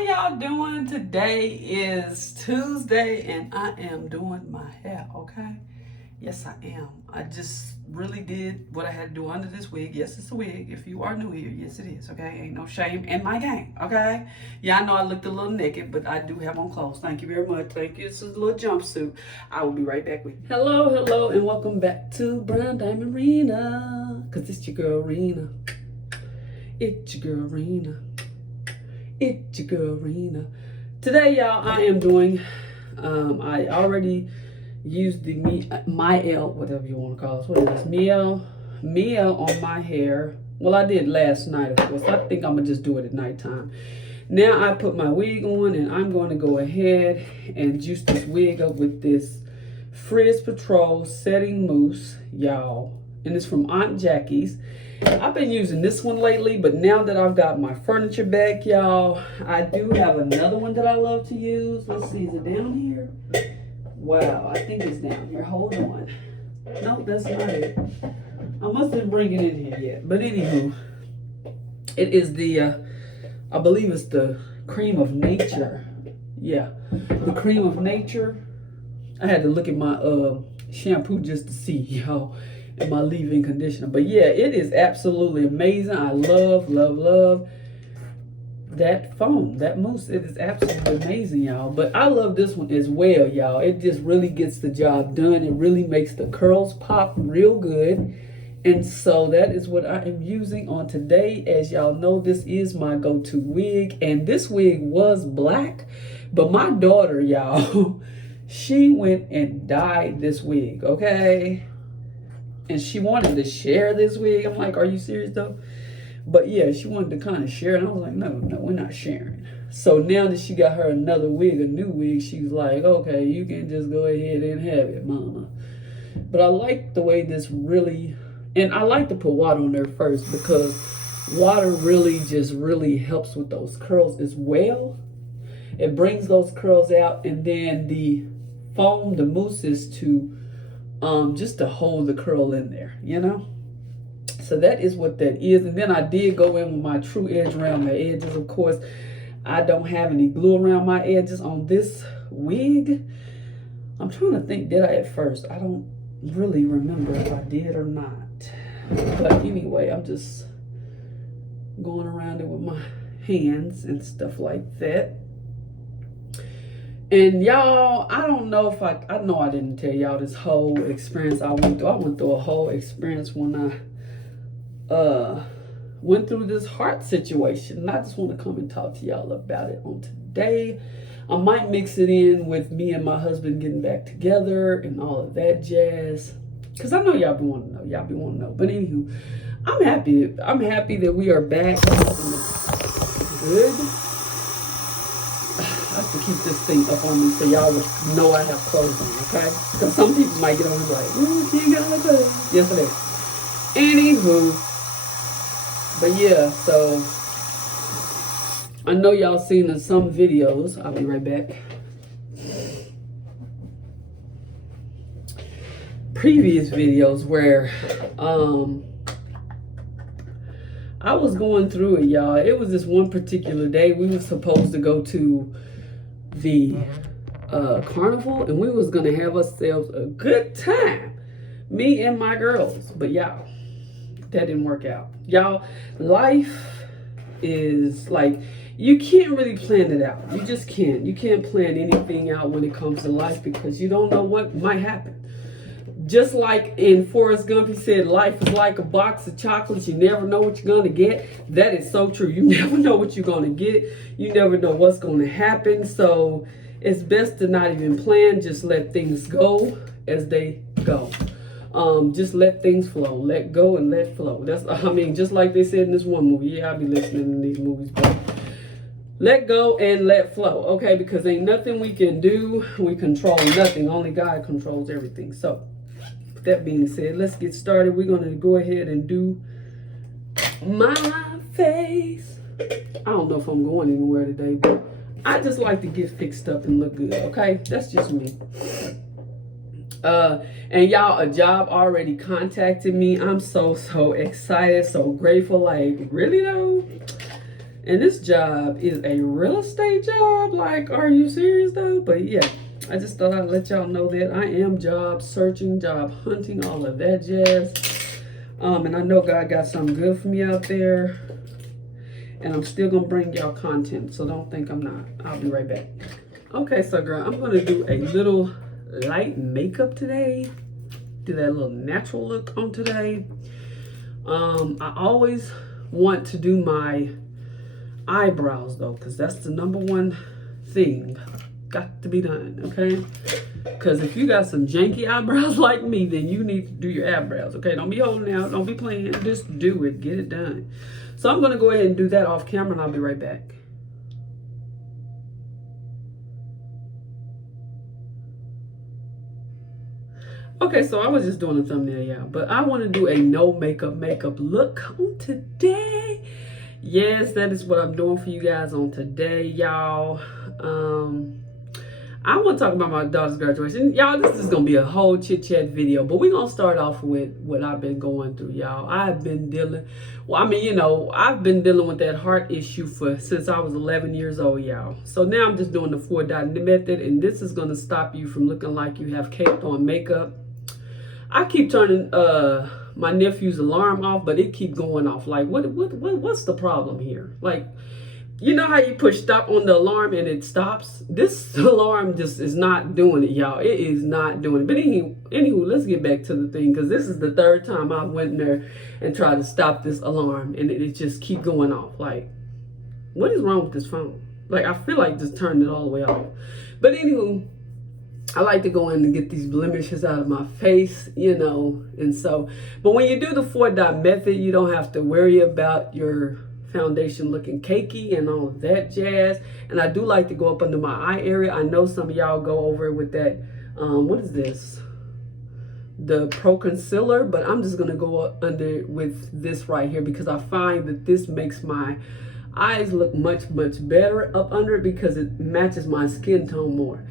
y'all doing? Today is Tuesday and I am doing my hair, okay? Yes, I am. I just really did what I had to do under this wig. Yes, it's a wig. If you are new here, yes, it is, okay? Ain't no shame in my game, okay? Yeah, I know I looked a little naked, but I do have on clothes. Thank you very much. Thank you. It's a little jumpsuit. I will be right back with you. Hello, and welcome back to Brown Diamond Rena. Because it's your girl, Rena. It's your girl, Rena. It's your girl, Rena. Today, y'all, I am doing, I already used the Mielle, whatever you want to call it. What is this? Mielle on my hair. Well, I did last night, of course. I think I'm going to just do it at nighttime. Now, I put my wig on, and I'm going to go ahead and juice this wig up with this Frizz Patrol Setting Mousse, y'all. And it's from Aunt Jackie's. I've been using this one lately, but now that I've got my furniture back, y'all, I do have another one that I love to use. Let's see, is it down here? Wow, I think it's down here. Hold on. No, that's not it. I must didn't bring it in here yet. But anywho, it is the, I believe it's the Cream of Nature. Yeah, the Cream of Nature. I had to look at my shampoo just to see, y'all. My leave-in conditioner. But yeah, it is absolutely amazing. I love that foam, that mousse. It is absolutely amazing, y'all. But I love this one as well, y'all. It just really gets the job done. It really makes the curls pop real good. And so that is what I am using on today. As y'all know, this is my go-to wig. And this wig was black. But my daughter, y'all, she went and dyed this wig, okay? And she wanted to share this wig. I'm like, are you serious though? But yeah, she wanted to kind of share it. And I was like, no, we're not sharing. So now that she got her another wig, a new wig, she's like, okay, you can just go ahead and have it, mama. But I like the way this really, and I like to put water on there first because water really just really helps with those curls as well. It brings those curls out, and then the foam, the mousse is to just to hold the curl in there, you know? So that is what that is. And then I did go in with my True Edge around the edges. Of course, I don't have any glue around my edges on this wig. I'm trying to think, did I at first? I don't really remember if I did or not. But anyway, I'm just going around it with my hands and stuff like that. And y'all, I don't know if I know I didn't tell y'all this whole experience I went through. I went through a whole experience when I went through this heart situation. And I just want to come and talk to y'all about it on today. I might mix it in with me and my husband getting back together and all of that jazz. Because I know y'all be wanting to know. Y'all be wanting to know. But anywho, I'm happy. I'm happy that we are back. Good. I have to keep this thing up on me so y'all will know I have clothes on, okay? Because some people might get on and be like, ooh, she ain't got no clothes. Yes, it is. Anywho. But yeah, so I know y'all seen in some videos. I'll be right back. Previous videos where I was going through it, y'all. It was this one particular day. We were supposed to go to the carnival, and we was gonna have ourselves a good time, me and my girls. But y'all, that didn't work out. Y'all, life is like, you can't really plan it out. You just can't. You can't plan anything out when it comes to life because you don't know what might happen. Just like in Forrest Gump, he said, life is like a box of chocolates. You never know what you're going to get. That is so true. You never know what you're going to get. You never know what's going to happen. So it's best to not even plan. Just let things go as they go. Just let things flow. Let go and let flow. That's, I mean, just like they said in this one movie. Yeah, I'll be listening to these movies, but let go and let flow. Okay, because ain't nothing we can do. We control nothing. Only God controls everything. So that being said, let's get started. We're going to go ahead and do my face. I don't know if I'm going anywhere today, but I just like to get fixed up and look good, okay? That's just me. And y'all, a job already contacted me. I'm so excited, so grateful. Like, really though? And this job is a real estate job. Like, are you serious though? But yeah, I just thought I'd let y'all know that I am job searching, job hunting, all of that jazz. And I know God got something good for me out there. And I'm still gonna bring y'all content, so don't think I'm not. I'll be right back. Okay, so girl, I'm gonna do a little light makeup today. Do that little natural look on today. I always want to do my eyebrows though, because that's the number one thing got to be done, okay? Because if you got some janky eyebrows like me, then you need to do your eyebrows, okay? Don't be holding out, don't be playing, just do it, get it done. So I'm gonna go ahead and do that off camera and I'll be right back. Okay, so I was just doing a thumbnail, y'all, but I want to do a no makeup look on today. Yes, that is what I'm doing for you guys on today, y'all. I want to talk about my daughter's graduation. Y'all, this is going to be a whole chit-chat video, but we're going to start off with what I've been going through, y'all. I've been dealing, well, I mean, you know, I've been dealing with that heart issue since I was 11 years old, y'all. So now I'm just doing the 4-dot method, and this is going to stop you from looking like you have caked on makeup. I keep turning my nephew's alarm off, but it keep going off. Like, what's the problem here? Like, you know how you push stop on the alarm and it stops? This alarm just is not doing it, y'all. It is not doing it. But anywho, let's get back to the thing, because this is the third time I went in there and tried to stop this alarm, and it just keep going off. Like, what is wrong with this phone? Like, I feel like just turning it all the way off. But anywho, I like to go in and get these blemishes out of my face, you know, and so, but when you do the 4-dot method, you don't have to worry about your foundation looking cakey and all of that jazz. And I do like to go up under my eye area. I know some of y'all go over it with that, what is this? The Pro Concealer, but I'm just going to go up under with this right here, because I find that this makes my eyes look much better up under it, because it matches my skin tone more.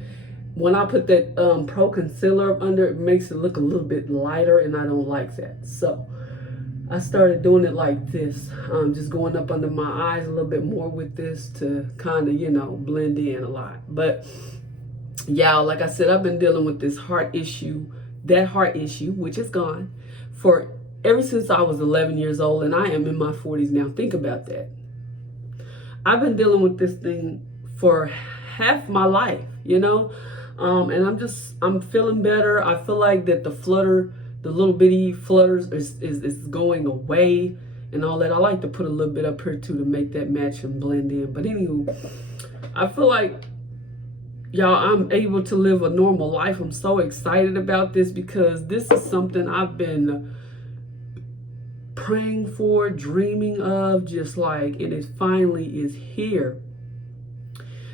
When I put that Pro Concealer up under, it makes it look a little bit lighter, and I don't like that. So I started doing it like this, just going up under my eyes a little bit more with this to kind of, you know, blend in a lot. But y'all, like I said, I've been dealing with this heart issue, which is gone, for ever since I was 11 years old, and I am in my 40s now. Think about that. I've been dealing with this thing for half my life, you know. And I'm feeling better. I feel like that the little bitty flutters is going away and all that. I like to put a little bit up here too to make that match and blend in. But anywho, I feel like, y'all, I'm able to live a normal life. I'm so excited about this, because this is something I've been praying for, dreaming of, just like, and it finally is here.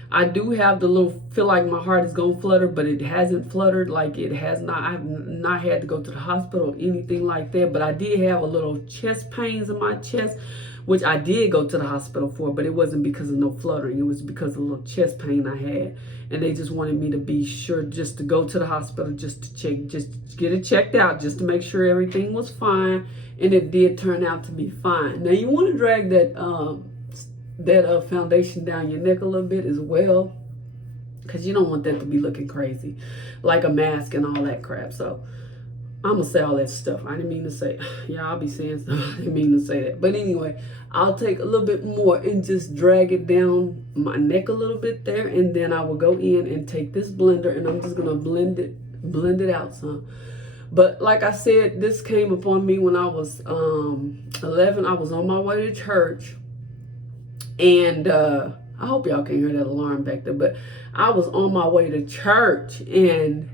I do have the little feel like my heart is gonna flutter, but it hasn't fluttered. Like, it has not. I've not had to go to the hospital or anything like that. But I did have a little chest pains in my chest, which I did go to the hospital for, but it wasn't because of no fluttering. It was because of a little chest pain I had, and they just wanted me to be sure just to go to the hospital, just to check, just to get it checked out, just to make sure everything was fine, and it did turn out to be fine. Now you want to drag that foundation down your neck a little bit as well, because you don't want that to be looking crazy like a mask and all that crap. So I'm gonna say all that stuff. I didn't mean to say, yeah, I'll be saying stuff. I didn't mean to say that. But anyway, I'll take a little bit more and just drag it down my neck a little bit there, and then I will go in and take this blender, and I'm just gonna blend it out some. But like I said, this came upon me when I was 11. I was on my way to church. And I hope y'all can hear that alarm back there, but I was on my way to church, and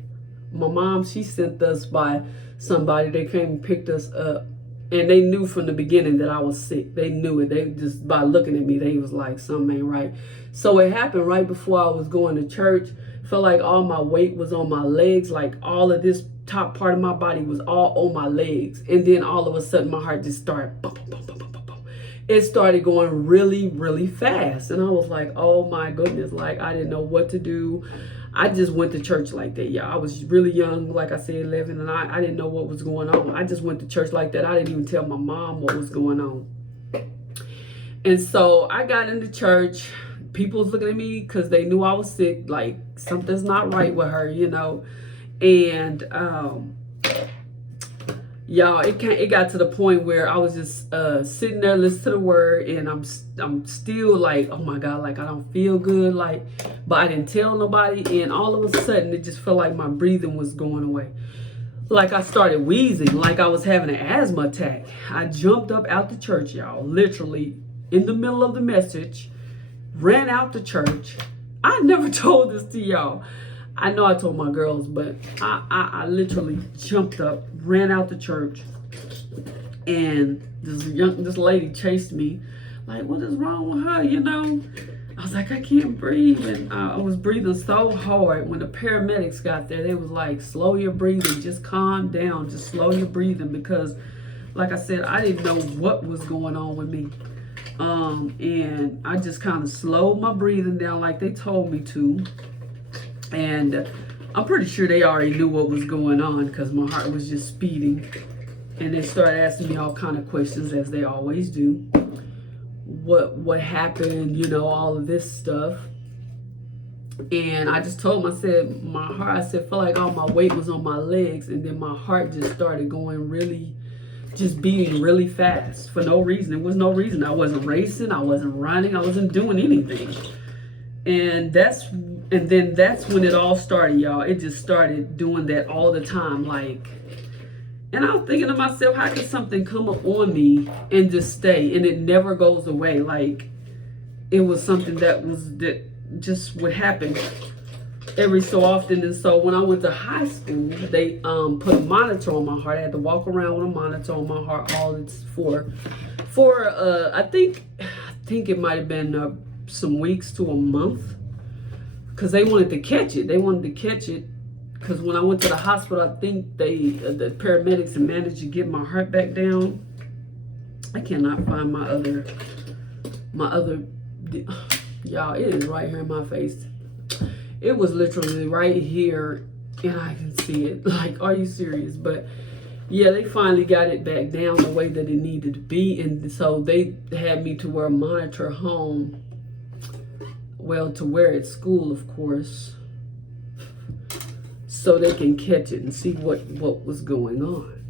my mom, she sent us by somebody. They came and picked us up, and they knew from the beginning that I was sick. They knew it. They just, by looking at me, they was like, something ain't right. So it happened right before I was going to church. Felt like all my weight was on my legs, like all of this top part of my body was all on my legs. And then all of a sudden my heart just started bum, bum, bum, bum, bum, bum. It started going really fast, and I was like, oh my goodness, like I didn't know what to do. I just went to church like that, y'all. I was really young, like I said, 11, and I didn't know what was going on. I just went to church like that. I didn't even tell my mom what was going on. And so I got into church. People was looking at me because they knew I was sick. Like, something's not right with her, you know. And y'all, it got to the point where I was just sitting there listening to the word, and I'm still like, oh my God, like I don't feel good, like, but I didn't tell nobody. And all of a sudden, it just felt like my breathing was going away. Like I started wheezing, like I was having an asthma attack. I jumped up out the church, y'all, literally in the middle of the message, ran out the church. I never told this to y'all. I know I told my girls, but I literally jumped up, ran out the church, and this lady chased me, like, what is wrong with her, you know? I was like, I can't breathe, and I was breathing so hard. When the paramedics got there, they was like, slow your breathing, just calm down, just slow your breathing, because, like I said, I didn't know what was going on with me. And I just kind of slowed my breathing down like they told me to. And I'm pretty sure they already knew what was going on because my heart was just speeding. And they started asking me all kind of questions, as they always do. What happened, you know, all of this stuff. And I just told them, I said, my heart, I said, felt like all my weight was on my legs. And then my heart just started going really, just beating really fast for no reason. There was no reason. I wasn't racing. I wasn't running. I wasn't doing anything. And then that's when it all started, y'all. It just started doing that all the time. Like, and I was thinking to myself, how can something come up on me and just stay and it never goes away? Like, it was something that just would happen every so often. And so when I went to high school, they put a monitor on my heart. I had to walk around with a monitor on my heart all it's for I think it might have been some weeks to a month, because they wanted to catch it. They wanted to catch it because when I went to the hospital, I think the paramedics managed to get my heart back down. I cannot find my other, y'all, it is right here in my face. It was literally right here, and I can see it. Like, are you serious? But yeah, they finally got it back down the way that it needed to be. And so they had me to wear a monitor home. Well, to wear at school, of course, so they can catch it and see what was going on.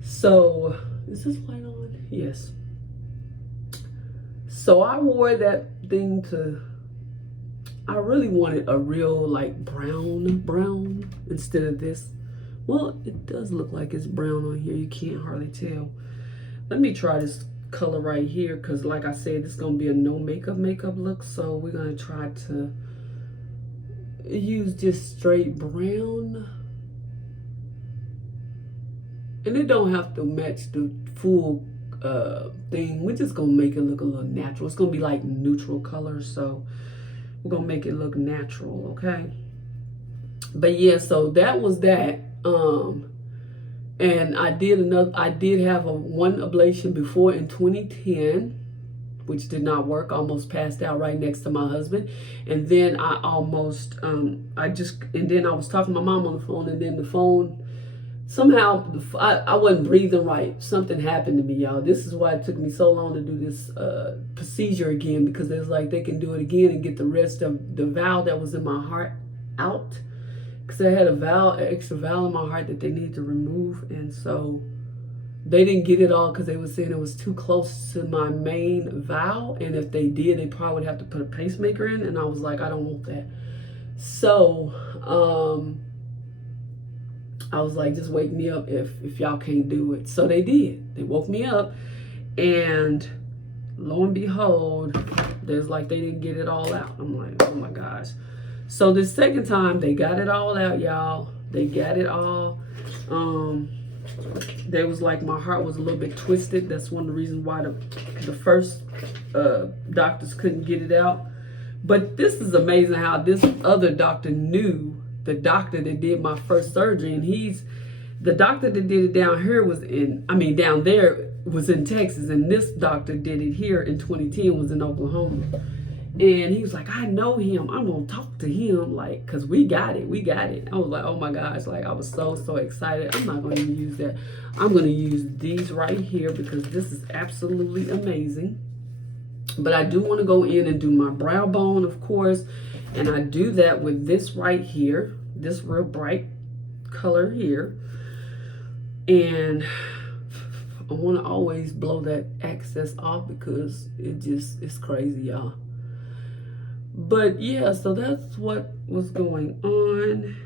So, is this light on? Yes. So I wore that thing I really wanted a real, like, brown instead of this. Well, it does look like it's brown on here. You can't hardly tell. Let me try this color right here, because like I said, it's gonna be a no makeup look. So we're gonna try to use just straight brown, and it don't have to match the full thing. We're just gonna make it look a little natural. It's gonna be like neutral colors, so we're gonna make it look natural, okay? But yeah, so that was that. And I did have one ablation before in 2010, which did not work. Almost passed out right next to my husband. And then I almost, and then I was talking to my mom on the phone, and then the phone, somehow, I wasn't breathing right. Something happened to me, y'all. This is why it took me so long to do this procedure again, because it's like they can do it again and get the rest of the valve that was in my heart out. Because I had an extra valve in my heart that they needed to remove, and so they didn't get it all because they were saying it was too close to my main valve, and if they did, they probably would have to put a pacemaker in, and I was like, I don't want that. So I was like, just wake me up if y'all can't do it. So they did. They woke me up, and lo and behold, there's like they didn't get it all out. I'm like, oh my gosh. So the second time, they got it all out, y'all. They got it all. There was like, my heart was a little bit twisted. That's one of the reasons why the first doctors couldn't get it out. But this is amazing how this other doctor knew the doctor that did my first surgery. And the doctor that did it down here down there was in Texas. And this doctor did it here in 2010, was in Oklahoma. And he was like, I know him. I'm going to talk to him, like, because we got it. I was like, oh my gosh, like, I was so excited. I'm not going to even use that. I'm going to use these right here because this is absolutely amazing. But I do want to go in and do my brow bone, of course. And I do that with this right here, this real bright color here. And I want to always blow that excess off because it's crazy, y'all. But yeah, so that's what was going on.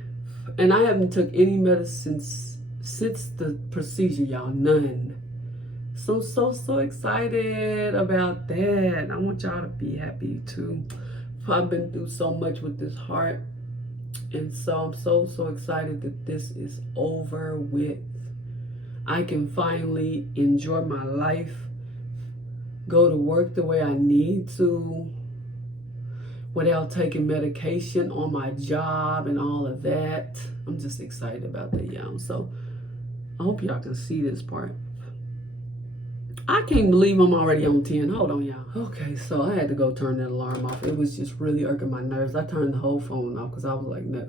And I haven't took any medicines since the procedure, y'all. None. So excited about that. I want y'all to be happy too. I've been through so much with this heart. And so I'm so excited that this is over with. I can finally enjoy my life, go to work the way I need to, without taking medication on my job and all of that. I'm just excited about that, y'all. So I hope y'all can see this part. I can't believe I'm already on 10. Hold on, y'all. Okay, so I had to go turn that alarm off. It was just really irking my nerves. I turned the whole phone off because I was like, no,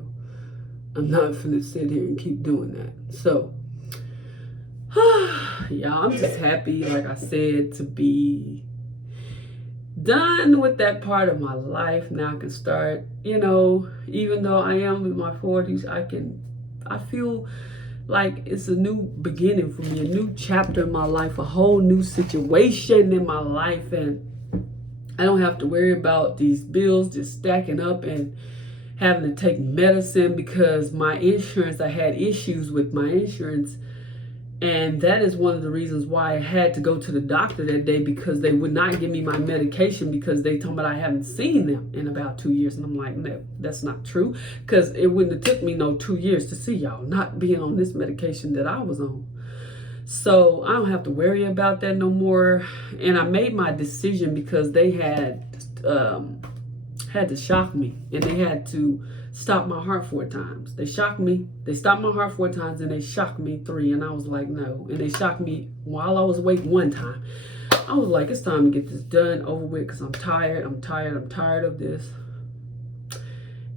I'm not finna sit here and keep doing that. So, y'all, I'm just happy, like I said, to be done with that part of my life. Now I can start, even though I am in my 40s, I feel like it's a new beginning for me, a new chapter in my life, a whole new situation in my life. And I don't have to worry about these bills just stacking up and having to take medicine because my insurance, I had issues with my insurance. And that is one of the reasons why I had to go to the doctor that day, because they would not give me my medication because they told me I haven't seen them in about 2 years. And I'm like, no, that's not true, because it wouldn't have took me no 2 years to see y'all not being on this medication that I was on. So I don't have to worry about that no more. And I made my decision because they had to shock me, and they had to stop my heart 4 times. They shocked me. They stopped my heart 4 times, and they shocked me 3. And I was like, no. And they shocked me while I was awake 1 time. I was like, it's time to get this done, over with, because I'm tired. I'm tired of this.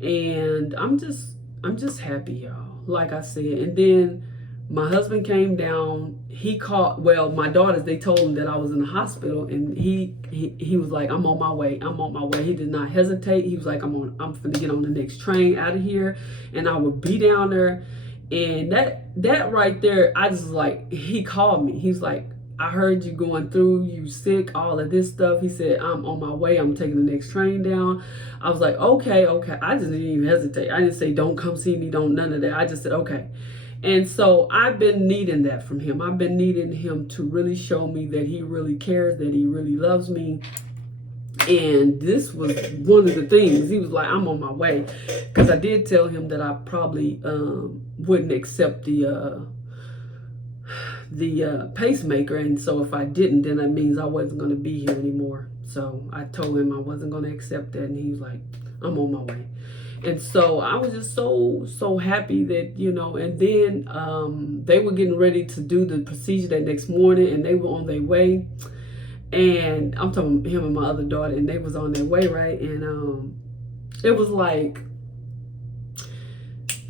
And I'm just happy, y'all. Like I said. And then my husband came down. He called, well, my daughters, they told him that I was in the hospital, and he was like, I'm on my way. He did not hesitate. He was like, I'm finna get on the next train out of here, and I would be down there. And that right there, I just like, he called me. He's like, I heard you going through, you sick, all of this stuff. He said, I'm on my way. I'm taking the next train down. I was like, okay. I just didn't even hesitate. I didn't say, don't come see me, don't none of that. I just said, okay. And so I've been needing that from him. I've been needing him to really show me that he really cares, that he really loves me. And this was one of the things. He was like, I'm on my way. Because I did tell him that I probably wouldn't accept the pacemaker. And so if I didn't, then that means I wasn't going to be here anymore. So I told him I wasn't going to accept that. And he was like, I'm on my way. And so I was just so happy that, and then they were getting ready to do the procedure that next morning, and they were on their way. And I'm talking him and my other daughter, and they was on their way, right? And it was like,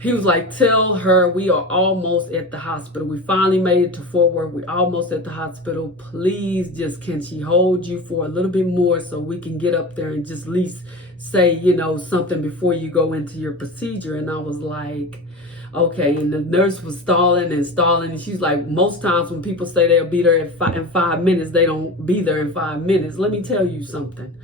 he was like, tell her we are almost at the hospital. We finally made it to Fort Worth. We're almost at the hospital. Please, just can she hold you for a little bit more so we can get up there and just at least say, something before you go into your procedure. And I was like, okay. And the nurse was stalling. And she's like, most times when people say they'll be there in 5 minutes, they don't be there in 5 minutes. Let me tell you something.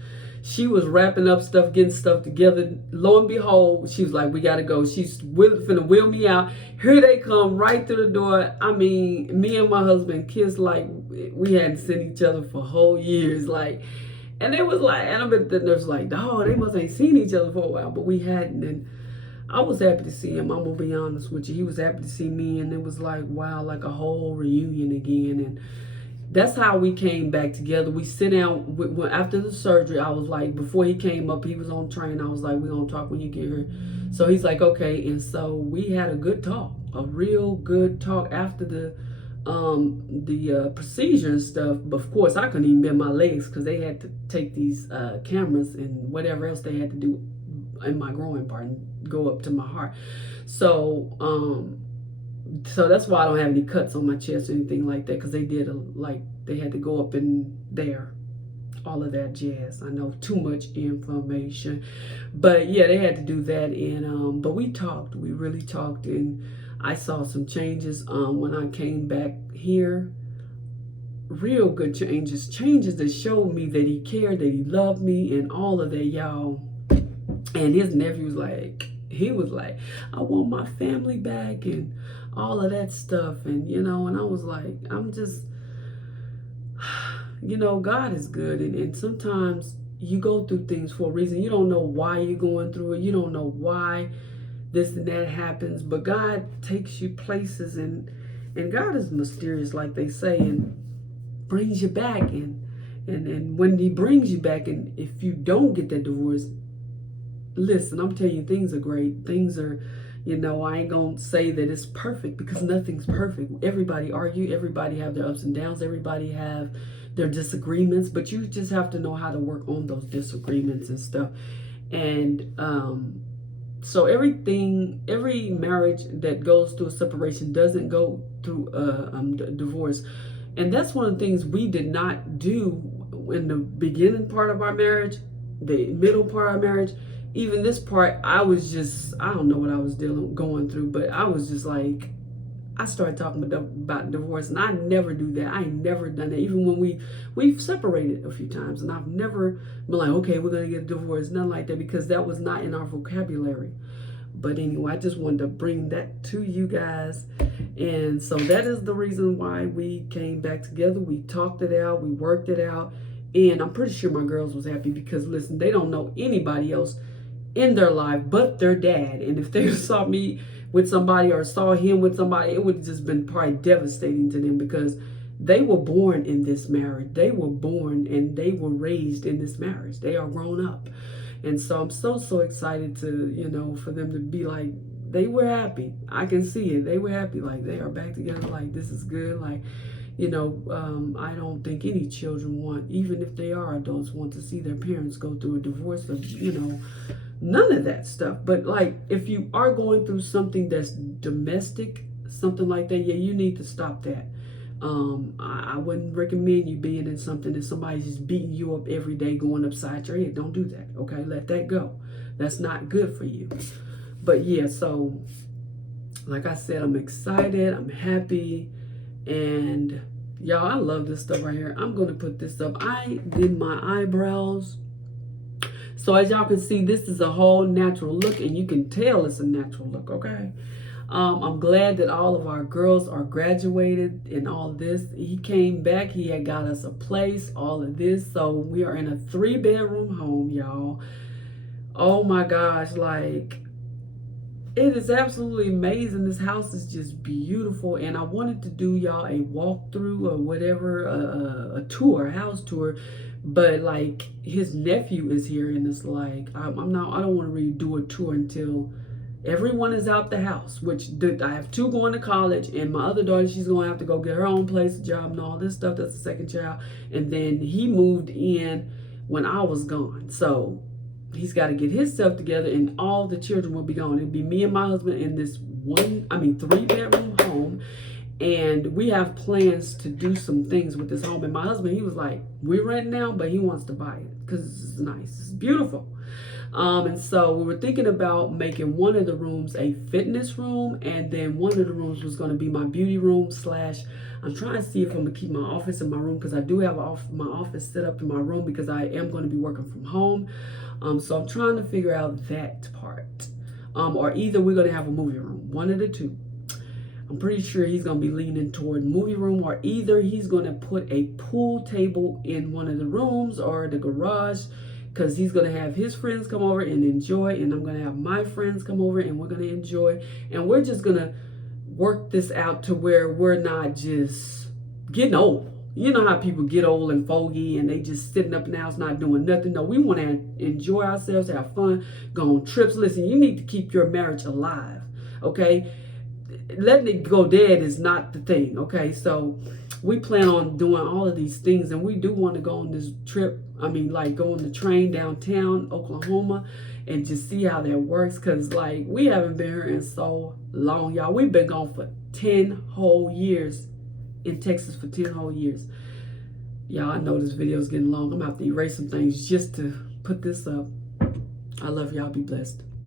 She was wrapping up stuff, getting stuff together. Lo and behold, she was like, we got to go. She's finna wheel me out. Here they come right through the door. I mean, me and my husband kissed like we hadn't seen each other for whole years. Like, and it was like, and I bet the nurse was like, oh, they must ain't seen each other for a while, but we hadn't. And I was happy to see him. I'm going to be honest with you. He was happy to see me. And it was like, wow, like a whole reunion again. And that's how we came back together. We sit down after the surgery. I was like, before he came up, he was on train. I was like, we're going to talk when you get here. So he's like, okay. And so we had a good talk, a real good talk after the procedure and stuff. But of course, I couldn't even bend my legs because they had to take these cameras and whatever else they had to do in my groin part and go up to my heart. So that's why I don't have any cuts on my chest or anything like that, because they did they had to go up in there all of that jazz. I know too much information, but yeah, they had to do that. And but we talked. We really talked, and I saw some changes when I came back here. Real good changes that showed me that he cared, that he loved me, and all of that, y'all. And his nephew was like, I want my family back and all of that stuff. And and I was like, I'm just, God is good. And sometimes you go through things for a reason. You don't know why you're going through it. You don't know why this and that happens. But God takes you places, and God is mysterious, like they say, and brings you back. And when he brings you back, and if you don't get that divorce, listen, I'm telling you, things are great. Things are, I ain't gonna say that it's perfect, because nothing's perfect. Everybody argue, everybody have their ups and downs, everybody have their disagreements, but you just have to know how to work on those disagreements and stuff. And so every marriage that goes through a separation doesn't go through a divorce. And that's one of the things we did not do in the beginning part of our marriage, the middle part of our marriage. Even this part, I don't know what I was going through, but I was just like, I started talking about divorce, and I never do that. I ain't never done that. Even when we've separated a few times, and I've never been like, okay, we're going to get a divorce, nothing like that, because that was not in our vocabulary. But anyway, I just wanted to bring that to you guys. And so that is the reason why we came back together. We talked it out, we worked it out, and I'm pretty sure my girls was happy, because listen, they don't know anybody else in their life but their dad. And if they saw me with somebody or saw him with somebody, it would have just been probably devastating to them, because they were born in this marriage. They were born and they were raised in this marriage. They are grown up. And so I'm so excited to, for them to be like, they were happy. I can see it. They were happy. Like, they are back together. Like, this is good. Like, I don't think any children want, even if they are adults, want to see their parents go through a divorce, or, none of that stuff. But like, if you are going through something that's domestic, something like that, yeah, you need to stop that. I wouldn't recommend you being in something that somebody's just beating you up every day, going upside your head. Don't do that, okay? Let that go. That's not good for you. But yeah, so like I said, I'm excited, I'm happy, and y'all, I love this stuff right here. I'm gonna put this up. I did my eyebrows. So as y'all can see, this is a whole natural look, and you can tell it's a natural look, okay? I'm glad that all of our girls are graduated and all this. He came back, he had got us a place, all of this. So we are in a 3-bedroom home, y'all. Oh my gosh, like, it is absolutely amazing. This house is just beautiful, and I wanted to do y'all a walkthrough or whatever, a tour, a house tour. But like, his nephew is here, and it's like, I don't want to really do a tour until everyone is out the house, which I have 2 going to college, and my other daughter, she's going to have to go get her own place, job, and all this stuff. That's the second child. And then he moved in when I was gone. So he's got to get his stuff together, and all the children will be gone. It'll be me and my husband in this 3-bedroom home. And we have plans to do some things with this home. And my husband, he was like, we're renting now, but he wants to buy it because it's nice. It's beautiful. And so we were thinking about making one of the rooms a fitness room, and then one of the rooms was going to be my beauty room / I'm trying to see if I'm going to keep my office in my room, because I do have my office set up in my room, because I am going to be working from home. So I'm trying to figure out that part. Or either we're going to have a movie room, one of the two. I'm pretty sure he's going to be leaning toward movie room, or either he's going to put a pool table in one of the rooms or the garage, because he's going to have his friends come over and enjoy, and I'm going to have my friends come over and we're going to enjoy, and we're just going to work this out to where we're not just getting old. You know how people get old and fogey and they just sitting up in the house not doing nothing. No, we want to enjoy ourselves, have fun, go on trips. Listen, you need to keep your marriage alive, okay? Letting it go dead is not the thing, okay? So we plan on doing all of these things, and we do want to go on this trip. Like go on the train downtown Oklahoma and just see how that works, because like, we haven't been here in so long, y'all. We've been gone for 10 whole years, in Texas for 10 whole years. Y'all, I know this video is getting long. I'm going to have to erase some things just to put this up. I love y'all. Be blessed.